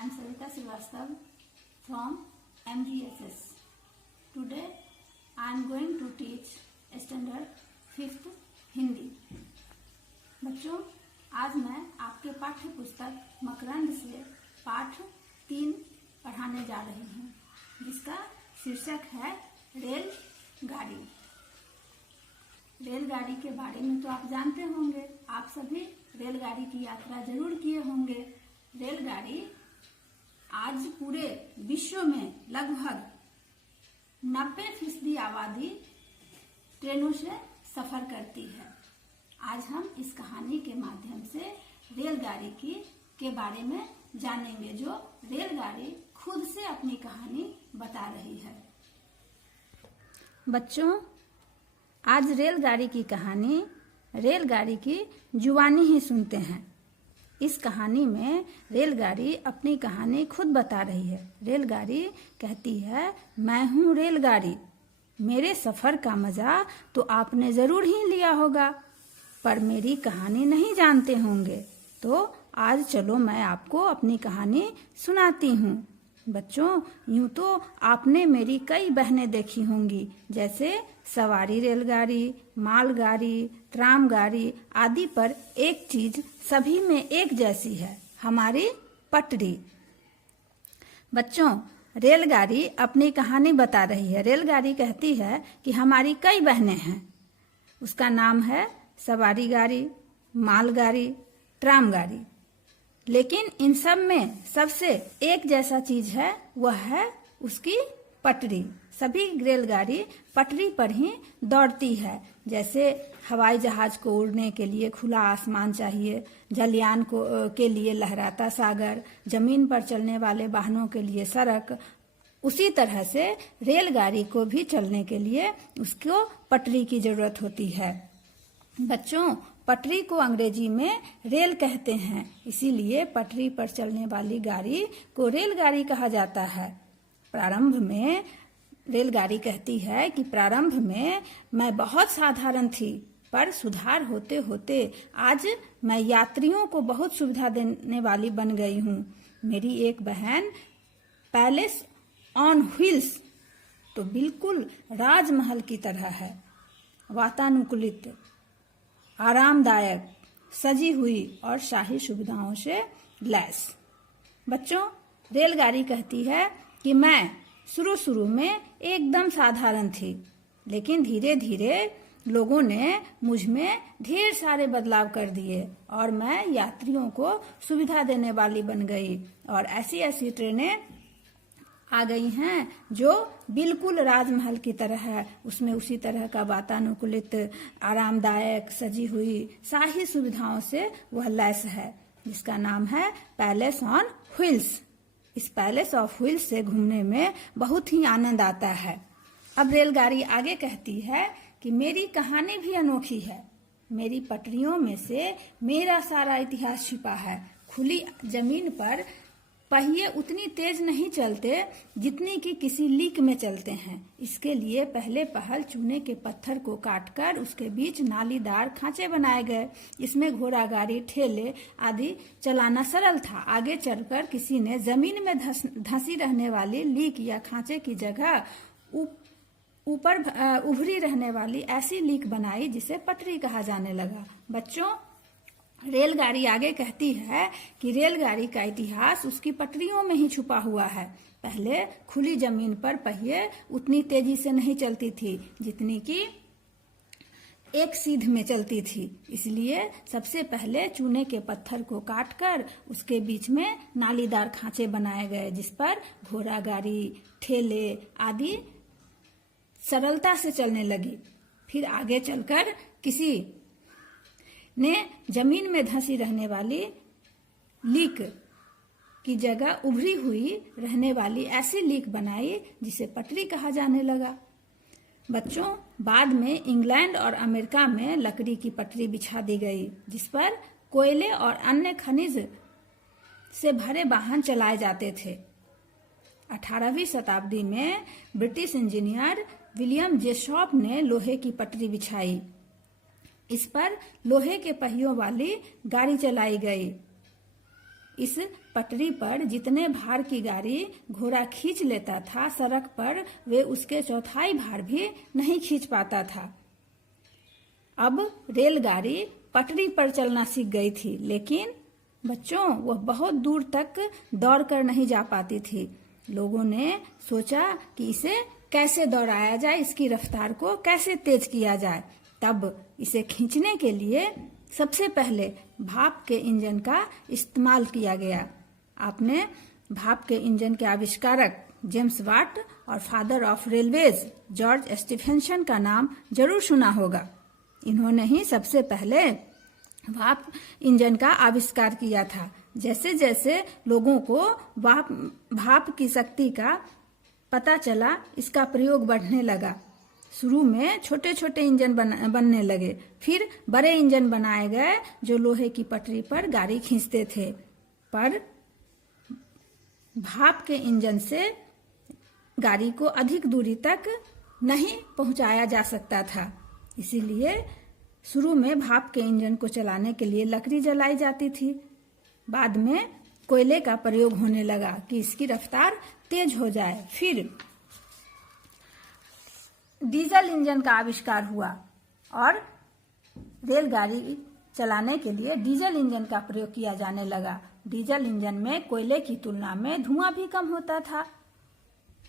I am Savita Srivastava from MGSS. Today I am going to teach Standard 5th Hindi. बच्चों, आज मैं आपके पाठ्य पुस्तक मकरंद से पाठ 3 पढ़ाने जा रही हूँ, जिसका शीर्षक है रेलगाड़ी। रेलगाड़ी के बारे में तो आप जानते होंगे, आप सभी रेलगाड़ी की यात्रा जरूर किए होंगे। रेलगाड़ी आज पूरे विश्व में लगभग 90% आबादी ट्रेनों से सफर करती है। आज हम इस कहानी के माध्यम से रेलगाड़ी के बारे में जानेंगे, जो रेलगाड़ी खुद से अपनी कहानी बता रही है। बच्चों, आज रेलगाड़ी की कहानी रेलगाड़ी की जुबानी ही सुनते हैं। इस कहानी में रेलगाड़ी अपनी कहानी खुद बता रही है। रेलगाड़ी कहती है, मैं हूँ रेलगाड़ी, मेरे सफर का मजा तो आपने जरूर ही लिया होगा, पर मेरी कहानी नहीं जानते होंगे, तो आज चलो मैं आपको अपनी कहानी सुनाती हूँ। बच्चों, यूं तो आपने मेरी कई बहनें देखी होंगी, जैसे सवारी रेलगाड़ी, मालगाड़ी, ट्रामगाड़ी आदि, पर एक चीज सभी में एक जैसी है, हमारी पटरी। बच्चों, रेलगाड़ी अपनी कहानी बता रही है। रेलगाड़ी कहती है कि हमारी कई बहनें हैं। उसका नाम है सवारी गाड़ी, मालगाड़ी, ट्रामगाड़ी, लेकिन इन सब में सबसे एक जैसा चीज है, वह है उसकी पटरी। सभी रेलगाड़ी पटरी पर ही दौड़ती है। जैसे हवाई जहाज को उड़ने के लिए खुला आसमान चाहिए, जलयान के लिए लहराता सागर, जमीन पर चलने वाले वाहनों के लिए सड़क, उसी तरह से रेलगाड़ी को भी चलने के लिए उसको पटरी की जरूरत होती है। बच्चों, पटरी को अंग्रेजी में रेल कहते हैं, इसीलिए पटरी पर चलने वाली गाड़ी को रेलगाड़ी कहा जाता है। प्रारंभ में रेलगाड़ी कहती है कि प्रारंभ में मैं बहुत साधारण थी, पर सुधार होते होते आज मैं यात्रियों को बहुत सुविधा देने वाली बन गई हूँ। मेरी एक बहन पैलेस ऑन व्हील्स तो बिल्कुल राजमहल की तरह है, वातानुकूलित, आरामदायक, सजी हुई और शाही सुविधाओं से लैस। बच्चों, रेलगाड़ी कहती है कि मैं शुरू में एकदम साधारण थी, लेकिन धीरे धीरे लोगों ने मुझ में ढेर सारे बदलाव कर दिए और मैं यात्रियों को सुविधा देने वाली बन गई, और ऐसी ऐसी ट्रेनें आ गई हैं जो बिल्कुल राजमहल की तरह है। उसमें उसी तरह का वातानुकूलित, आरामदायक, सजी हुई, शाही सुविधाओं से वह लैस है, जिसका नाम है पैलेस ऑन व्हील्स। इस पैलेस ऑफ व्हील्स से घूमने में बहुत ही आनंद आता है। अब रेलगाड़ी आगे कहती है कि मेरी कहानी भी अनोखी है। मेरी पटरियों में से मेरा सारा इतिहास छिपा है। खुली जमीन पर पहिए उतनी तेज नहीं चलते जितनी कि किसी लीक में चलते हैं। इसके लिए पहले पहल चूने के पत्थर को काटकर उसके बीच नालीदार खांचे बनाए गए। इसमें घोड़ा गाड़ी, ठेले आदि चलाना सरल था। आगे चलकर किसी ने जमीन में धंसी रहने वाली लीक या खांचे की जगह ऊपर उभरी रहने वाली ऐसी लीक बनाई, जिसे पटरी कहा जाने लगा। बच्चों, रेलगाड़ी आगे कहती है कि रेलगाड़ी का इतिहास उसकी पटरियों में ही छुपा हुआ है। पहले खुली जमीन पर पहिए उतनी तेजी से नहीं चलती थी जितनी कि एक सीध में चलती थी। इसलिए सबसे पहले चूने के पत्थर को काटकर उसके बीच में नालीदार खांचे बनाए गए, जिस पर घोड़ा गाड़ी, ठेले आदि सरलता से चलने लगी। फिर आगे चलकर किसी ने जमीन में धंसी रहने वाली लीक की जगह उभरी हुई रहने वाली ऐसी लीक बनाई, जिसे पटरी कहा जाने लगा। बच्चों, बाद में इंग्लैंड और अमेरिका में लकड़ी की पटरी बिछा दी गई, जिस पर कोयले और अन्य खनिज से भरे वाहन चलाए जाते थे। 18वीं शताब्दी में ब्रिटिश इंजीनियर विलियम जेसॉप ने लोहे की पटरी बिछाई। इस पर लोहे के पहियों वाली गाड़ी चलाई गई। इस पटरी पर जितने भार की गाड़ी घोड़ा खींच लेता था, सड़क पर वे उसके चौथाई भार भी नहीं खींच पाता था। अब रेलगाड़ी पटरी पर चलना सीख गई थी, लेकिन बच्चों वह बहुत दूर तक दौड़कर नहीं जा पाती थी। लोगों ने सोचा कि इसे कैसे दौड़ाया जाए, इसकी रफ्तार को कैसे तेज किया जाए। तब इसे खींचने के लिए सबसे पहले भाप के इंजन का इस्तेमाल किया गया। आपने भाप के इंजन के आविष्कारक जेम्स वाट और father of railways George Stephenson का नाम जरूर सुना होगा। इन्होंने ही सबसे पहले भाप इंजन का आविष्कार किया था। जैसे जैसे लोगों को भाप की शक्ति का पता चला, इसका प्रयोग बढ़ने लगा। शुरू में छोटे छोटे इंजन बनने लगे, फिर बड़े इंजन बनाए गए जो लोहे की पटरी पर गाड़ी खींचते थे। पर भाप के इंजन से गाड़ी को अधिक दूरी तक नहीं पहुंचाया जा सकता था। इसीलिए शुरू में भाप के इंजन को चलाने के लिए लकड़ी जलाई जाती थी। बाद में कोयले का प्रयोग होने लगा कि इसकी रफ्तार तेज हो जाए। फिर डीजल इंजन का आविष्कार हुआ और रेलगाड़ी चलाने के लिए डीजल इंजन का प्रयोग किया जाने लगा। डीजल इंजन में कोयले की तुलना में धुआं भी कम होता था।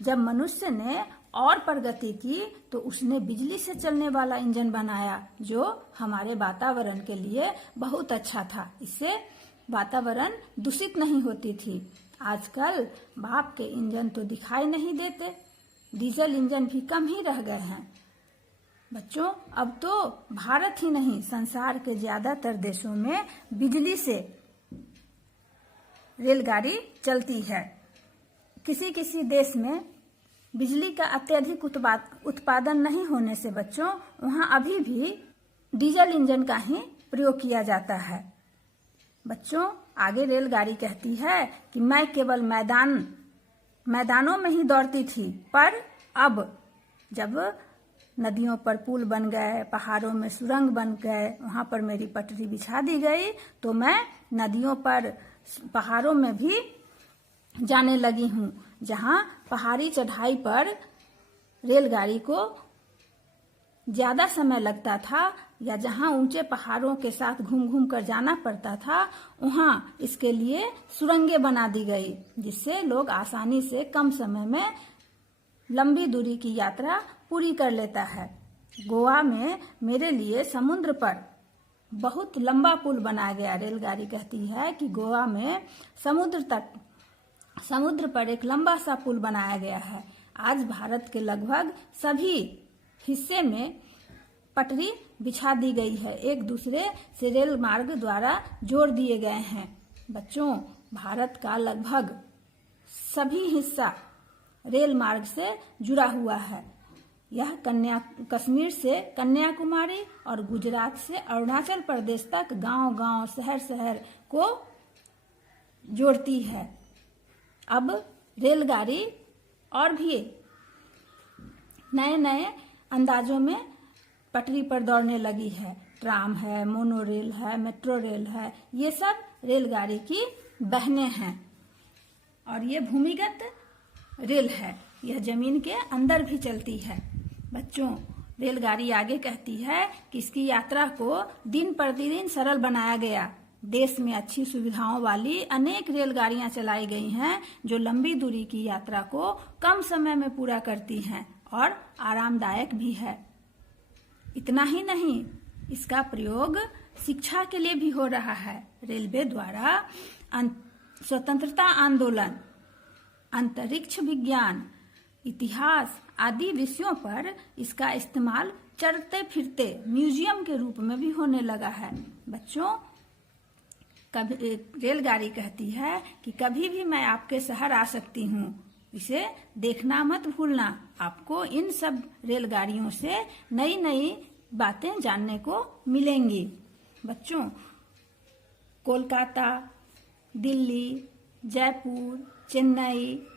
जब मनुष्य ने और प्रगति की तो उसने बिजली से चलने वाला इंजन बनाया, जो हमारे वातावरण के लिए बहुत अच्छा था। इससे वातावरण दूषित नहीं होती थी। आजकल भाप के इंजन तो दिखाई नहीं देते, डीजल इंजन भी कम ही रह गए हैं। बच्चों, अब तो भारत ही नहीं, संसार के ज्यादातर देशों में बिजली से रेलगाड़ी चलती है। किसी किसी देश में बिजली का अत्यधिक उत्पादन नहीं होने से बच्चों वहां अभी भी डीजल इंजन का ही प्रयोग किया जाता है। बच्चों, आगे रेलगाड़ी कहती है कि मैं केवल मैदानों में ही दौड़ती थी, पर अब जब नदियों पर पुल बन गए, पहाड़ों में सुरंग बन गए, वहां पर मेरी पटरी बिछा दी गई, तो मैं नदियों पर, पहाड़ों में भी जाने लगी हूँ। जहाँ पहाड़ी चढ़ाई पर रेलगाड़ी को ज्यादा समय लगता था या जहाँ ऊंचे पहाड़ों के साथ घूम घूम कर जाना पड़ता था, वहाँ इसके लिए सुरंगें बना दी गई, जिससे लोग आसानी से कम समय में लंबी दूरी की यात्रा पूरी कर लेता है। गोवा में मेरे लिए समुद्र पर बहुत लंबा पुल बनाया गया। रेलगाड़ी कहती है कि गोवा में समुद्र पर एक लंबा सा पुल बनाया गया है। आज भारत के लगभग सभी हिस्से में पटरी बिछा दी गई है, एक दूसरे से रेल मार्ग द्वारा जोड़ दिए गए हैं। बच्चों, भारत का लगभग सभी हिस्सा रेल मार्ग से जुड़ा हुआ है। यह कश्मीर से कन्याकुमारी और गुजरात से अरुणाचल प्रदेश तक गांव-गांव, शहर-शहर को जोड़ती है। अब रेलगाड़ी और भी नए-नए अंदाजों में पटरी पर दौड़ने लगी है। ट्राम है, मोनोरेल है, मेट्रो रेल है, ये सब रेलगाड़ी की बहनें हैं। और ये भूमिगत रेल है, यह जमीन के अंदर भी चलती है। बच्चों, रेलगाड़ी आगे कहती है कि इसकी यात्रा को दिन प्रतिदिन सरल बनाया गया। देश में अच्छी सुविधाओं वाली अनेक रेलगाड़ियां चलाई गई हैं, जो लंबी दूरी की यात्रा को कम समय में पूरा करती हैं और आरामदायक भी है। इतना ही नहीं, इसका प्रयोग शिक्षा के लिए भी हो रहा है। रेलवे द्वारा स्वतंत्रता आंदोलन, अंतरिक्ष विज्ञान, इतिहास आदि विषयों पर इसका इस्तेमाल चलते फिरते म्यूजियम के रूप में भी होने लगा है। बच्चों, कभी रेलगाड़ी कहती है कि कभी भी मैं आपके शहर आ सकती हूँ, इसे देखना मत भूलना। आपको इन सब रेलगाड़ियों से नई नई बातें जानने को मिलेंगी। बच्चों, कोलकाता, दिल्ली, जयपुर, चेन्नई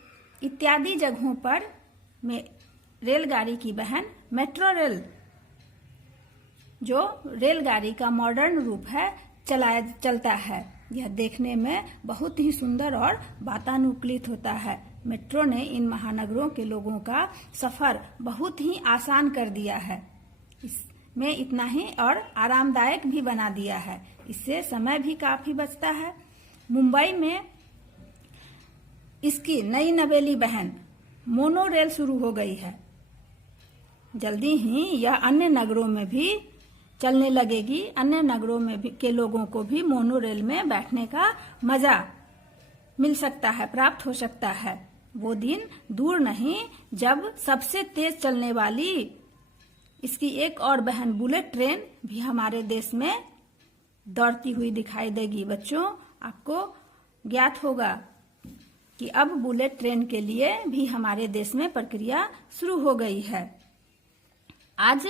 इत्यादि जगहों पर में रेलगाड़ी की बहन मेट्रो रेल, जो रेलगाड़ी का मॉडर्न रूप है, चलता है। यह देखने में बहुत ही सुंदर और वातानुकूलित होता है। मेट्रो ने इन महानगरों के लोगों का सफर बहुत ही आसान कर दिया है। इसमें इतना ही और आरामदायक भी बना दिया है। इससे समय भी काफी बचता है। मुंबई में इसकी नई नवेली बहन मोनो रेल शुरू हो गई है। जल्दी ही यह अन्य नगरों में भी चलने लगेगी। अन्य नगरों में भी के लोगों को भी मोनो रेल में बैठने का मजा मिल सकता है, प्राप्त हो सकता है। वो दिन दूर नहीं जब सबसे तेज चलने वाली इसकी एक और बहन बुलेट ट्रेन भी हमारे देश में दौड़ती हुई दिखाई देगी। बच्चों, आपको ज्ञात होगा कि अब बुलेट ट्रेन के लिए भी हमारे देश में प्रक्रिया शुरू हो गई है। आज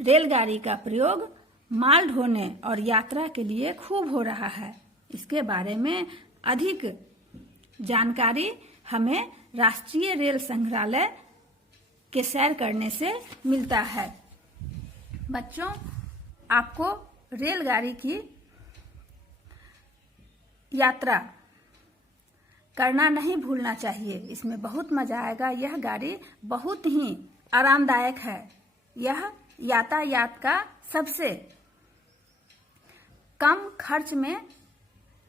रेलगाड़ी का प्रयोग माल ढोने और यात्रा के लिए खूब हो रहा है। इसके बारे में अधिक जानकारी हमें राष्ट्रीय रेल संग्रहालय के सैर करने से मिलता है। बच्चों, आपको रेलगाड़ी की यात्रा करना नहीं भूलना चाहिए। इसमें बहुत मजा आएगा। यह गाड़ी बहुत ही आरामदायक है। यह यातायात का सबसे कम खर्च में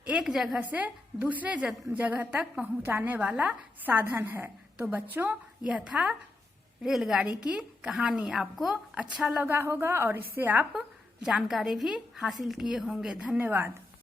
एक जगह से दूसरे जगह तक पहुंचाने वाला साधन है। तो बच्चों, यह था रेलगाड़ी की कहानी। आपको अच्छा लगा होगा और इससे आप जानकारी भी हासिल किए होंगे। धन्यवाद।